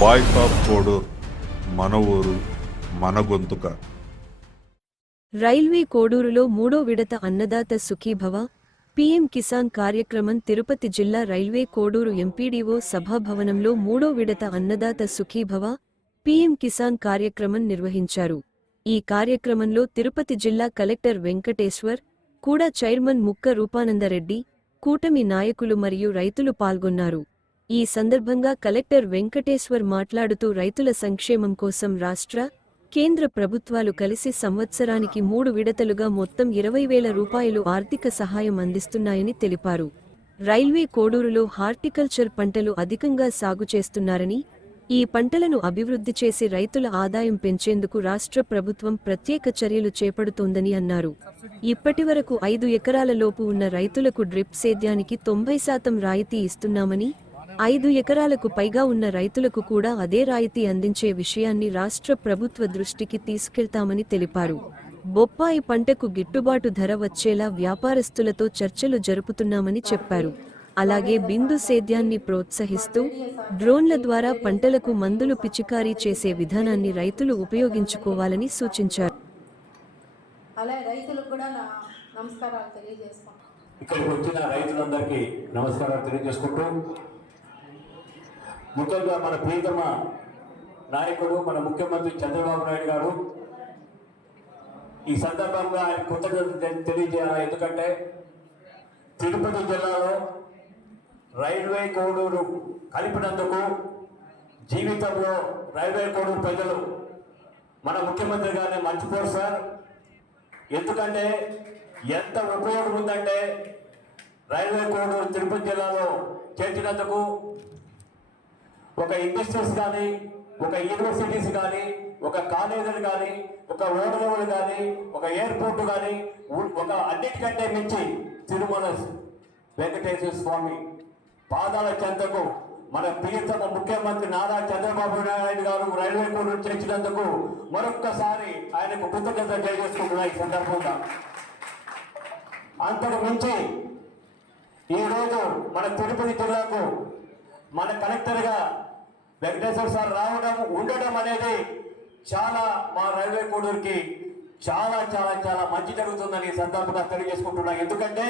Voice of Kodur, మన ఊరు మన గొంతుక. రైల్వే కోడూరులో మూడో విడత అన్నదాత సుఖీభవ పీఎం కిసాన్ కార్యక్రమం తిరుపతి జిల్లా రైల్వే కోడూరు ఎంపీడీఓ సభాభవనంలో మూడో విడత అన్నదాత సుఖీభవ పీఎం కిసాన్ కార్యక్రమం నిర్వహించారు. ఈ కార్యక్రమంలో తిరుపతి జిల్లా కలెక్టర్ వెంకటేశ్వర్, కూడా చైర్మన్ ముక్క రూపానందరెడ్డి, కూటమి నాయకులు మరియు రైతులు పాల్గొన్నారు. ఈ సందర్భంగా కలెక్టర్ వెంకటేశ్వర్ మాట్లాడుతూ రైతుల సంక్షేమం కోసం రాష్ట్ర, కేంద్ర ప్రభుత్వాలు కలిసి సంవత్సరానికి 3 విడతలుగా మొత్తం 20,000 రూపాయలు ఆర్థిక సహాయం అందిస్తున్నాయని తెలిపారు. రైల్వే కోడూరులో హార్టికల్చర్ పంటలు అధికంగా సాగు చేస్తున్నారని, ఈ పంటలను అభివృద్ధి చేసి రైతుల ఆదాయం పెంచేందుకు రాష్ట్ర ప్రభుత్వం ప్రత్యేక చర్యలు చేపడుతోందని అన్నారు. ఇప్పటివరకు 5 ఎకరాల లోపు ఉన్న రైతులకు డ్రిప్ సేద్యానికి 90% రాయితీ ఇస్తున్నామని, 5 ఎకరాలకు పైగా ఉన్న రైతులకు కూడా అదే రాయితీ అందించే విషయాన్ని రాష్ట్ర ప్రభుత్వ దృష్టికి తీసుకెళ్తామని తెలిపారు. బొప్పాయి పంటకు గిట్టుబాటు ధర వచ్చేలా వ్యాపారస్తులతో చర్చలు జరుపుతున్నామని చెప్పారు. అలాగే బిందు సేద్యాన్ని ప్రోత్సహిస్తూ డ్రోన్ల ద్వారా పంటలకు మందులు పిచికారీ చేసే విధానాన్ని రైతులు ఉపయోగించుకోవాలని సూచించారు. ఇక్కడికి వచ్చిన రైతులందరికీ నమస్కారాలు తెలియజేసుకుంటూ, ముఖ్యంగా మన ప్రియతమ నాయకుడు మన ముఖ్యమంత్రి చంద్రబాబు నాయుడు గారు ఈ సందర్భంగా ఆయన కృతజ్ఞతలు తెలియజేయాలి. ఎందుకంటే తిరుపతి జిల్లాలో రైల్వే కోడూరు కలిపినందుకు జీవితంలో రైల్వే కోడూరు ప్రజలు మన ముఖ్యమంత్రి గారిని మర్చిపోరు సార్. ఎందుకంటే ఎంత ఉపయోగం ఉందంటే రైల్వే కోడూరు తిరుపతి జిల్లాలో చేర్చినందుకు ఒక ఇండస్ట్రీస్ కానీ, ఒక యూనివర్సిటీస్ కానీ, ఒక కాలేజీలు కానీ, ఒక ఓడరేవులు కానీ, ఒక ఎయిర్పోర్ట్ కానీ, ఒక అన్నిటికంటే మించి తిరుమల వెంకటేశ్వర స్వామి పాదాల చెంతకు మన ప్రియతమ ముఖ్యమంత్రి నారా చంద్రబాబు నాయుడు గారు రైల్వే కోడూరు చేర్చినందుకు మరొక్కసారి ఆయనకు కృతజ్ఞతలు తెలియజేసుకుంటున్నా. ఈ సందర్భంగా అంతకు మించి ఈరోజు మన తిరుపతి జిల్లాకు మన కలెక్టర్గా వెంకటేశ్వర సార్ రావడం ఉండడం అనేది చాలా మా రైల్వే కోడూరుకి చాలా చాలా చాలా మంచి జరుగుతుందని సందర్భంగా తెలియజేసుకుంటున్నా. ఎందుకంటే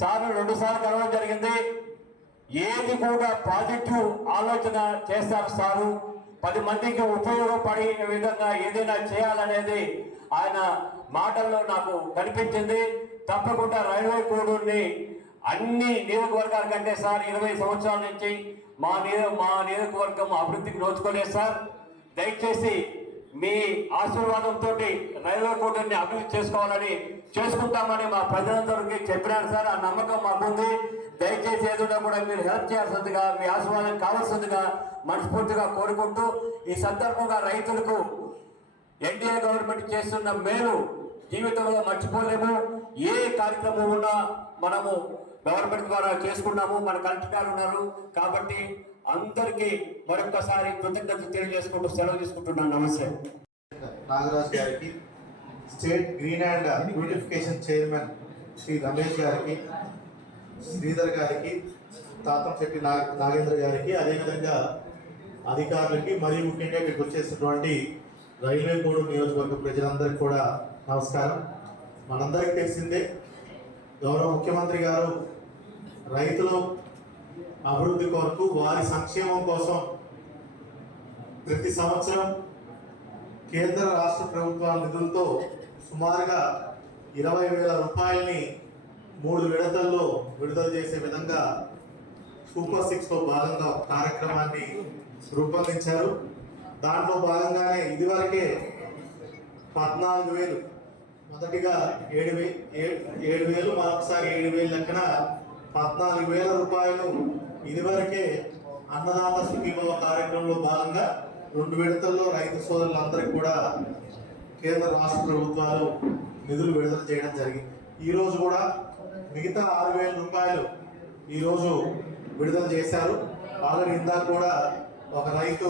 సార్ 2 సార్లు కలవడం జరిగింది. ఏది కూడా పాజిటివ్ ఆలోచన చేస్తారు సారు. 10 మందికి ఉపయోగపడే విధంగా ఏదైనా చేయాలనేది ఆయన మాటల్లో నాకు కనిపించింది. తప్పకుండా రైల్వే కోడూరుని అన్ని నియోజకవర్గాల కంటే సార్ 20 సంవత్సరాల నుంచి మా నియోజకవర్గం అభివృద్ధికి నోచుకోలేదు సార్. దయచేసి మీ ఆశీర్వాదంతో రైల్వే కోడూరుని అభివృద్ధి చేసుకోవాలని చేసుకుంటామని మా ప్రజలందరికీ చెప్పినారు సార్. ఆ నమ్మకం మాకుంది. దయచేసి ఏదైనా కూడా మీరు హెల్ప్ చేయాల్సిందిగా, మీ ఆశీర్వాదం కావాల్సిందిగా మనస్ఫూర్తిగా కోరుకుంటూ, ఈ సందర్భంగా రైతులకు ఎన్డీఏ గవర్నమెంట్ చేస్తున్న మేలు జీవితంలో మర్చిపోలేము. ఏ కార్యక్రమం ఉన్నా మనము గవర్నమెంట్ ద్వారా చేసుకున్నాము. మన కలెక్టర్ గారు ఉన్నారు కాబట్టి అందరికీ మరొకసారి కృతజ్ఞతలు తెలియజేసుకుంటూ సెలవు తీసుకుంటున్నాను. నమస్తే. నాగరాజు గారికి, state green and beautification chairman Shri Ramesh గారికి, శ్రీధర్ గారికి, తాతంశెట్టి నాగేంద్ర గారికి, అదేవిధంగా అధికారులకి, మరియు ముఖ్యంగా ఇక్కడికి వచ్చేసినటువంటి రైల్వే కోడూరు నియోజకవర్గ ప్రజలందరికీ కూడా నమస్కారం. మనందరికీ తెలిసిందే, గౌరవ ముఖ్యమంత్రి గారు రైతుల అభివృద్ధి కొరకు, వారి సంక్షేమం కోసం ప్రతి సంవత్సరం కేంద్ర రాష్ట్ర ప్రభుత్వాల నిధులతో సుమారుగా 20,000 రూపాయలని 3 విడతల్లో విడుదల చేసే విధంగా సూపర్ 6లో భాగంగా కార్యక్రమాన్ని రూపొందించారు. దాంట్లో భాగంగానే ఇదివరకే 14,000, మొదటిగా 7,000, మరొకసారి 7,000 లెక్కన 14,000 రూపాయలు ఇదివరకే అన్నదాత సుఖీభవ కార్యక్రమంలో భాగంగా 2 విడతల్లో రైతు సోదరులందరికీ కూడా కేంద్ర రాష్ట్ర ప్రభుత్వాలు నిధులు విడుదల చేయడం జరిగింది. ఈరోజు కూడా మిగతా 6,000 రూపాయలు ఈరోజు విడుదల చేశారు. ఆల్రెడీ ఇందాక కూడా ఒక రైతు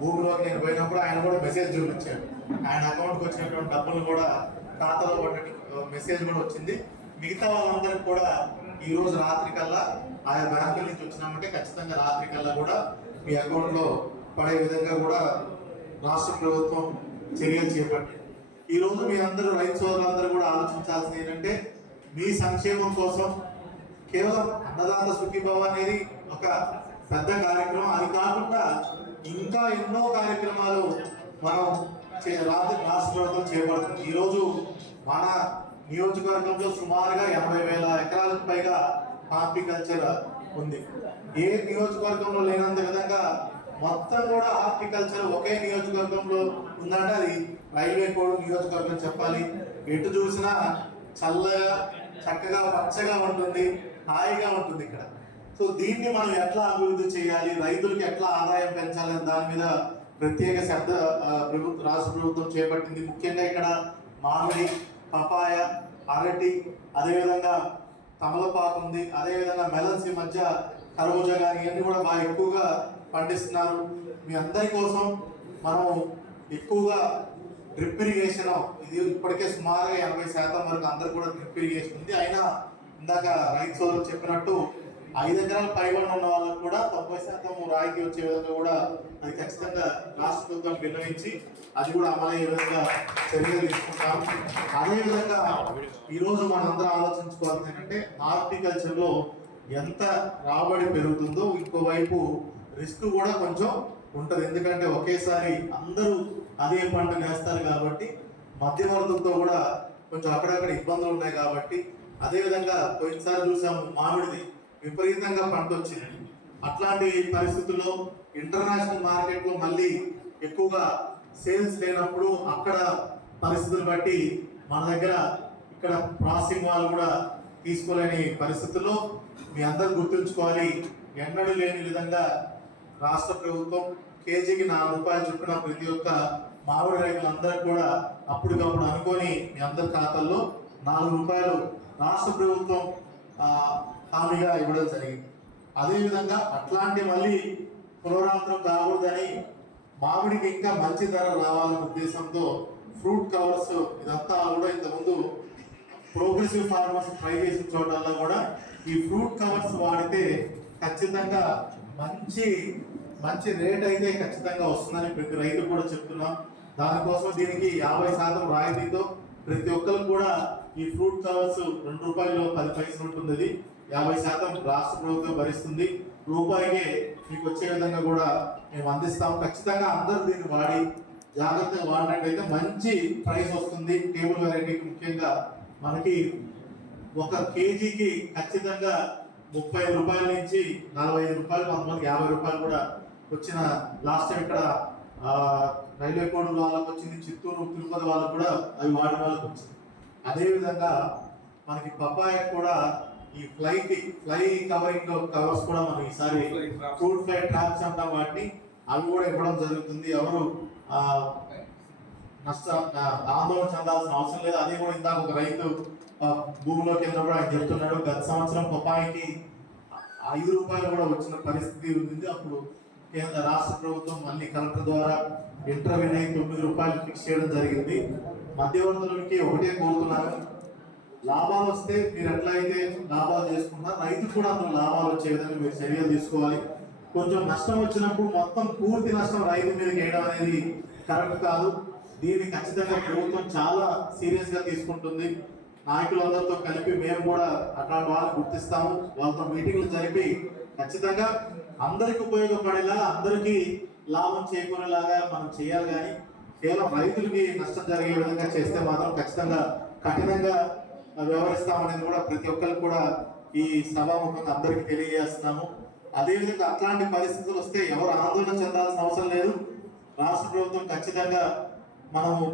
భూమిలోకి నేను పోయినప్పుడు ఆయన కూడా మెసేజ్ చూపించాడు. ఆయన అకౌంట్కి వచ్చినటువంటి డబ్బులు కూడా ఖాతాలో పడినట్టు మెసేజ్ కూడా వచ్చింది. మిగతా వాళ్ళందరికీ కూడా ఈరోజు రాత్రి కల్లా ఆయా బ్యాంకుల నుంచి వచ్చినామంటే ఖచ్చితంగా రాత్రి కల్లా కూడా మీ అకౌంట్లో పడే విధంగా కూడా రాష్ట్ర ప్రభుత్వం చర్యలు చేపట్టింది. ఈరోజు మీ అందరూ రైతు సోదరులందరూ కూడా ఆలోచించాల్సింది ఏంటంటే మీ సంక్షేమం కోసం కేవలం అన్నదాత సుఖీభవ అనేది ఒక పెద్ద కార్యక్రమం. అది కాకుండా ఇంకా ఎన్నో కార్యక్రమాలు మనం రాష్ట్ర ప్రభుత్వం చేపడుతుంది. ఈరోజు మన నియోజకవర్గంలో సుమారుగా 80,000 ఎకరాలకు పైగా హార్టికల్చర్ ఉంది. ఏ నియోజకవర్గంలో లేనంత విధంగా మొత్తం కూడా హార్టికల్చర్ ఒకే నియోజకవర్గంలో ఉందంటే అది రైల్వే కోడ్ నియోజకవర్గం చెప్పాలి. ఎటు చూసినా చల్లగా చక్కగా పచ్చగా ఉంటుంది, హాయిగా ఉంటుంది ఇక్కడ. సో దీన్ని మనం ఎట్లా అభివృద్ధి చేయాలి, రైతులకు ఎట్లా ఆదాయం పెంచాలని దాని మీద ప్రత్యేక శ్రద్ధ రాష్ట్ర ప్రభుత్వం చేపట్టింది. ముఖ్యంగా ఇక్కడ మామిడి, పపాయ, అరటి, అదేవిధంగా తమలపాకు ఉంది, అదేవిధంగా మెలన్స్ ఈ మధ్య కర్బూజా కానీ ఇవన్నీ కూడా బాగా ఎక్కువగా పండిస్తున్నారు. మీ అందరి కోసం మనం ఎక్కువగా డ్రిప్ ఇరిగేషన్, ఇది ఇప్పటికే సుమారుగా 80% వరకు అందరు కూడా డ్రిప్ ఇరిగేషన్ ఉంది. అయినా ఇందాక రైతు సోదరులు చెప్పినట్టు 5 ఎకరాల పైబడి ఉన్న వాళ్ళకు కూడా 90% రాయితీ వచ్చే విధంగా కూడా అది ఖచ్చితంగా రాష్ట్ర ప్రభుత్వం నిర్ణయించి అది కూడా అమలయ్యే విధంగా చర్యలు తీసుకుంటాం. అదేవిధంగా ఈరోజు మనందరం ఆలోచించుకోవాల్సింది ఏంటంటే హార్టికల్చర్ లో ఎంత రాబడి పెరుగుతుందో ఇంకోవైపు రిస్క్ కూడా కొంచెం ఉంటుంది. ఎందుకంటే ఒకేసారి అందరూ అదే పంట వేస్తారు కాబట్టి మధ్యవర్తులతో కూడా కొంచెం అక్కడక్కడ ఇబ్బందులు ఉన్నాయి కాబట్టి. అదేవిధంగా పోయినసారి చూసాము మామిడిది విపరీతంగా పంట వచ్చింది. అట్లాంటి పరిస్థితుల్లో ఇంటర్నేషనల్ మార్కెట్లో మళ్ళీ ఎక్కువగా సేల్స్ లేనప్పుడు అక్కడ పరిస్థితులు బట్టి మన దగ్గర ఇక్కడ ప్రాసెసింగ్ వాళ్ళు కూడా తీసుకోలేని పరిస్థితుల్లో మీ అందరూ గుర్తుంచుకోవాలి, ఎన్నడూ లేని విధంగా రాష్ట్ర ప్రభుత్వం కేజీకి 4 రూపాయలు చొప్పున ప్రతి ఒక్క మామిడి రైతులందరికీ కూడా అప్పటికప్పుడు అనుకొని మీ అందరి ఖాతాల్లో 4 రూపాయలు రాష్ట్ర ప్రభుత్వం హామీగా ఇవ్వడం జరిగింది. అదేవిధంగా అట్లాంటి మళ్ళీ పునరావృతం కాకూడదని మామిడికి ఇంకా మంచి ధర రావాలనే ఉద్దేశంతో ఫ్రూట్ కవర్స్ ఇదంతా కూడా ఇంతకుముందు ప్రోగ్రెసివ్ ఫార్మర్స్ ట్రై చేసిన చోటల్లో కూడా ఈ ఫ్రూట్ కవర్స్ వాడితే ఖచ్చితంగా మంచి రేట్ అయితే ఖచ్చితంగా వస్తుందని ప్రతి రైతు కూడా చెప్తున్నాం. దానికోసం దీనికి 50% రాయితీతో ప్రతి ఒక్కరు కూడా ఈ ఫ్రూట్ కవర్స్ 2 రూపాయలు 10 పైసలు ఉంటుంది. 50% రాష్ట్ర ప్రభుత్వం భరిస్తుంది. రూపాయికే మీకు వచ్చే విధంగా కూడా మేము అందిస్తాం. ఖచ్చితంగా అందరూ దీన్ని వాడి జాగ్రత్తగా వాడినట్టయితే మంచి ప్రైస్ వస్తుంది. టేబుల్ వెరైటీకి ముఖ్యంగా మనకి 1 కేజీకి ఖచ్చితంగా 35 రూపాయల నుంచి 45 రూపాయలు, కొంతమంది 50 రూపాయలు కూడా వచ్చిన లాస్ట్ టైం ఇక్కడ రైల్వే కోడ్ వాళ్ళకి వచ్చింది, చిత్తూరు తిరుపతి వాళ్ళకు కూడా అవి వాడిన వాళ్ళకి వచ్చింది. అదేవిధంగా మనకి పపాయ కూడా ఈ ఫ్లై కవరింగ్ కవర్స్ కూడా మనం ఈసారి ఫ్రూట్ ఫ్లై ట్రాప్స్ అంటాం వాటిని, అవి కూడా ఇవ్వడం జరుగుతుంది. ఎవరు ఆందోళన చెందాల్సిన అవసరం లేదు. అది కూడా ఇందాక ఒక రైతు భూమిలోకి వెళ్ళినప్పుడు ఆయన చెప్తున్నాడు, గత సంవత్సరం పపాయికి 5 రూపాయలు కూడా వచ్చిన పరిస్థితి ఉంది. అప్పుడు కేంద్ర రాష్ట్ర ప్రభుత్వం మళ్ళీ కలెక్టర్ ద్వారా ఇంటర్వ్యూని 9 రూపాయలు ఫిక్స్ చేయడం జరిగింది. మధ్యవర్తులకి ఒకటే కోరుతున్నాను, లాభాలు వస్తే మీరు ఎట్లయితే లాభాలు చేసుకున్నా రైతు కూడా అందులో లాభాలు వచ్చే విధంగా మీరు చర్యలు తీసుకోవాలి. కొంచెం నష్టం వచ్చినప్పుడు మొత్తం పూర్తి నష్టం రైతు మీదకి వేయడం అనేది కరెక్ట్ కాదు. దీన్ని ఖచ్చితంగా ప్రభుత్వం చాలా సీరియస్ గా తీసుకుంటుంది. నాయకులందరితో కలిపి మేము కూడా అట్లాంటి వాళ్ళని గుర్తిస్తాము. వాళ్ళతో మీటింగ్లు జరిపి ఖచ్చితంగా అందరికి ఉపయోగపడేలా, అందరికీ లాభం చేకూరేలాగా మనం చేయాలి. కానీ కేవలం రైతులకి నష్టం జరిగే విధంగా చేస్తే మాత్రం ఖచ్చితంగా కఠినంగా వ్యవహరిస్తామనేది కూడా ప్రతి ఒక్కరికి కూడా ఈ సభాముఖంగా అందరికీ తెలియజేస్తున్నాము. అదేవిధంగా అట్లాంటి పరిస్థితులు వస్తే ఎవరు ఆందోళన చెందాల్సిన అవసరం లేదు. రాష్ట్ర ప్రభుత్వం ఖచ్చితంగా మనము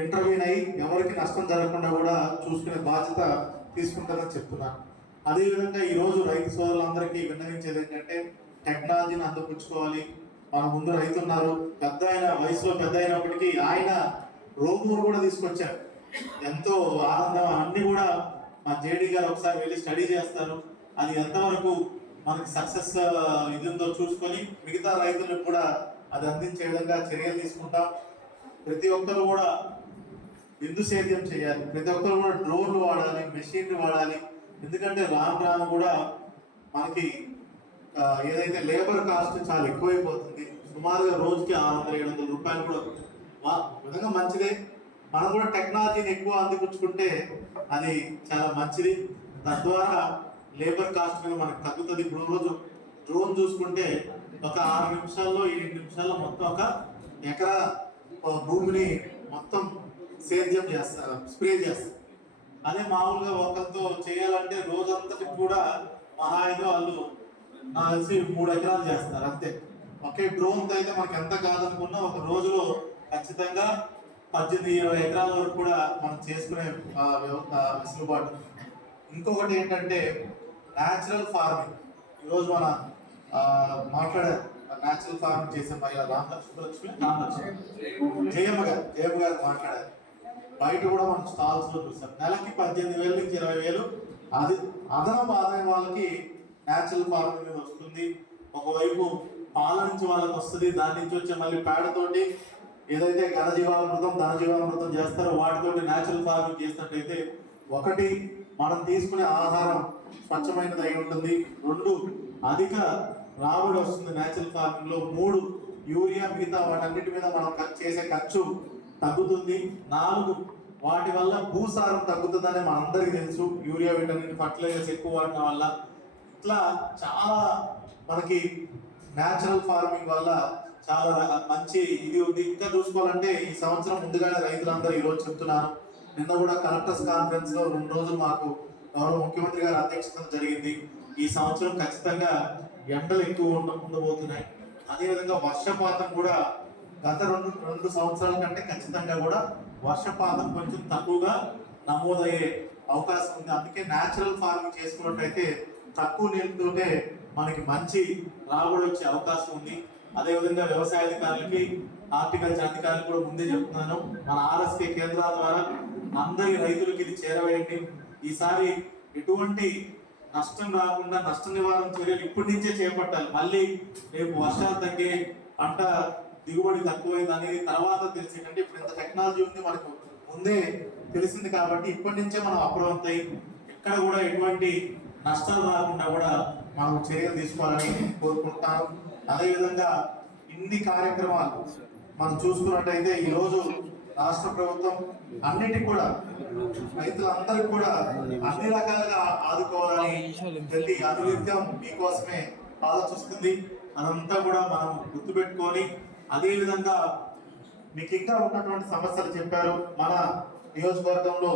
ఇంటర్వ్యూన్ అయ్యి ఎవరికి నష్టం జరగకుండా కూడా చూసుకునే బాధ్యత తీసుకుంటారని చెప్తున్నాను. అదేవిధంగా ఈరోజు రైతు సోదరులందరికీ విన్నవించేది ఏంటంటే టెక్నాలజీని అందిపుచ్చుకోవాలి. మన ముందు రైతు ఉన్నారు, పెద్ద ఆయన వయసులో పెద్ద అయినప్పటికీ ఆయన రోబోట్ కూడా తీసుకొచ్చారు. ఎంతో ఆనందం. అన్ని కూడా మా జేడీ గారు ఒకసారి వెళ్ళి స్టడీ చేస్తారు. అది ఎంతవరకు మనకి సక్సెస్ ఇది ఉందో చూసుకొని మిగతా రైతులకు కూడా అది అందించే విధంగా చర్యలు తీసుకుంటాం. ప్రతి ఒక్కరు కూడా బిందు సేద్యం చేయాలి. ప్రతి ఒక్కరు కూడా డ్రోన్లు వాడాలి, మెషిన్లు వాడాలి. ఎందుకంటే రాను కూడా మనకి ఏదైతే లేబర్ కాస్ట్ చాలా ఎక్కువైపోతుంది. సో సుమారుగా రోజుకి 600-700 రూపాయలు కూడా విధంగా మంచిదే. మనం కూడా టెక్నాలజీని ఎక్కువ అందిపుచ్చుకుంటే అది చాలా మంచిది. తద్వారా లేబర్ కాస్ట్ మీద మనకు తగ్గుతుంది. ఇప్పుడు రోజు డ్రోన్ చూసుకుంటే ఒక 6 నిమిషాల్లో 7 నిమిషాల్లో మొత్తం ఒక ఎకరా భూమిని మొత్తం సేద్యం చేస్తారు, స్ప్రే చేస్తారు. అదే మామూలుగా ఒకరితో చేయాలంటే రోజంతటి కూడా మహా అయితే వాళ్ళు నాకు తెలిసి 3 ఎకరాలు చేస్తారు అంతే. ఒకే డ్రోన్తో అయితే మనకి ఎంత కాదనుకున్నా ఒక రోజులో ఖచ్చితంగా 18-20 ఎకరాల వరకు కూడా మనం చేసుకునే వెసులుబాటు. ఇంకొకటి ఏంటంటే న్యాచురల్ ఫార్మింగ్. ఈరోజు మన మాట్లాడారు న్యాచురల్ ఫార్మింగ్ చేసే మహిళ జయమ్మ గారు మాట్లాడారు. బయట కూడా మనం స్టాల్స్ లో చూసాం. నెలకి 18,000 నుంచి 20,000 అది అదనపు ఆదాయం వాళ్ళకి న్యాచురల్ ఫార్మింగ్ మీద వస్తుంది. ఒకవైపు పాల నుంచి వాళ్ళకి వస్తుంది, దాని నుంచి వచ్చే మళ్ళీ పేడతోటి ఏదైతే ఘనజీవామృతం చేస్తారో వాటితోటి న్యాచురల్ ఫార్మింగ్ చేసినట్టయితే ఒకటి మనం తీసుకునే ఆహారం స్వచ్ఛమైనది అయి ఉంటుంది, 2 అధిక రాబడి వస్తుంది న్యాచురల్ ఫార్మింగ్ లో, 3 యూరియా మిగతా వాటన్నిటి మీద మనం చేసే ఖర్చు తగ్గుతుంది, 4 వాటి వల్ల భూసారం తగ్గుతుందని మనందరికీ తెలుసు. యూరియా విటమిన్ ఫర్టిలైజర్స్ ఎక్కువ వాడడం వల్ల ఇట్లా చాలా మనకి న్యాచురల్ ఫార్మింగ్ వల్ల చాలా మంచి ఇది ఉంది. ఇంకా చూసుకోవాలంటే ఈ సంవత్సరం ముందుగానే రైతులందరూ ఈరోజు చెప్తున్నారు. నిన్న కూడా కలెక్టర్స్ కాన్ఫరెన్స్ లో 2 రోజులు మాకు గౌరవ ముఖ్యమంత్రి గారి అధ్యక్షత జరిగింది. ఈ సంవత్సరం ఖచ్చితంగా ఎండలు ఎక్కువ ఉండబోతున్నాయి. అదేవిధంగా వర్షపాతం కూడా గత రెండు సంవత్సరాల కంటే ఖచ్చితంగా కూడా వర్షపాతం కొంచెం తక్కువగా నమోదయ్యే అవకాశం ఉంది. అందుకే న్యాచురల్ ఫార్మింగ్ చేసుకున్నట్టయితే తక్కువ నీళ్ళతోనే మనకి మంచి రాబడి వచ్చే అవకాశం ఉంది. అదేవిధంగా వ్యవసాయ అధికారులకి, హార్టికల్చర్ అధికారులకు కూడా ముందే చెప్తున్నాను, మన ఆర్ఎస్కే కేంద్రాల ద్వారా అందరి రైతులకి ఇది చేరవేయండి. ఈసారి ఎటువంటి నష్టం రాకుండా నష్ట నివారణ చర్యలు ఇప్పటి నుంచే చేపట్టాలి. మళ్ళీ రేపు వర్షాలు తగ్గే, పంట దిగుబడి తక్కువైంది అనేది తర్వాత తెలిసిందంటే ఇప్పుడు ఇంత టెక్నాలజీ ఉంది మనకు ముందే తెలిసింది కాబట్టి ఇప్పటి నుంచే మనం అప్రమత్తై ఎక్కడ కూడా ఎటువంటి నష్టాలు రాకుండా కూడా మనం చర్యలు తీసుకోవాలని కోరుకుంటాను. అదేవిధంగా ఇన్ని కార్యక్రమాలు మనం చూసుకున్నట్టయితే ఈరోజు రాష్ట్ర ప్రభుత్వం అన్నిటికీ కూడా రైతులందరికీ కూడా అన్ని రకాలుగా ఆదుకోవాలని ప్రతి అనునిత్యం మీకోసమే ఆలోచిస్తుంది. అదంతా కూడా మనం గుర్తుపెట్టుకొని అదేవిధంగా మీకు ఇంకా ఉన్నటువంటి సమస్యలు చెప్పారు. మన నియోజకవర్గంలో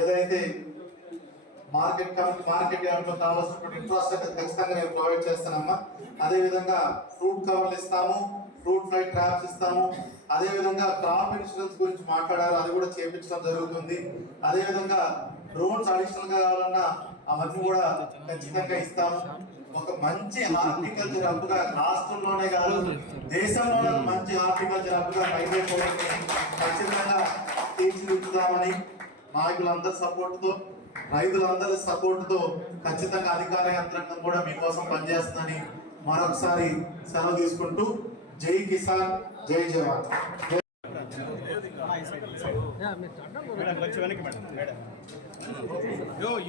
ఏదైతే మార్కెట్ యార్డ్లో కావాల్సినటువంటి ఇన్ఫ్రాస్ట్రక్చర్ ఖచ్చితంగా నేను ప్రొవైడ్ చేస్తానమ్మా. అదేవిధంగా ఫ్రూట్ కవర్లు ఇస్తాము, ఫ్రూట్ ఫ్లై ట్రాప్స్ ఇస్తాము. అదేవిధంగా క్రాప్ ఇన్సూరెన్స్ గురించి మాట్లాడారు, అది కూడా చేపించడం జరుగుతుంది. అదేవిధంగా డ్రోన్స్ అడిషనల్ గా కావాలన్నా అవన్నీ కూడా ఖచ్చితంగా ఇస్తాము. ఒక మంచి హార్టికల్చర్ హబ్గా రాష్ట్రంలోనే కాదు దేశంలోనే మంచి హార్టికల్చర్ హబ్గా రైల్వే కోడని ఖచ్చితంగా తీర్చిదిద్దుతామని నాయకులందరి సపోర్టుతో, రైతులందరి సపోర్టుతో ఖచ్చితంగా అధికార యంత్రాంగం కూడా మీకోసం పనిచేస్తుందని మరొకసారి సెలవు తీసుకుంటూ జై కిసాన్, జై జవాన్.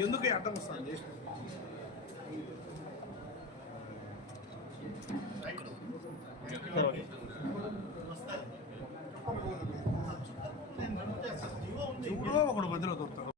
ఎందుకు అడ్డం వస్తుంది?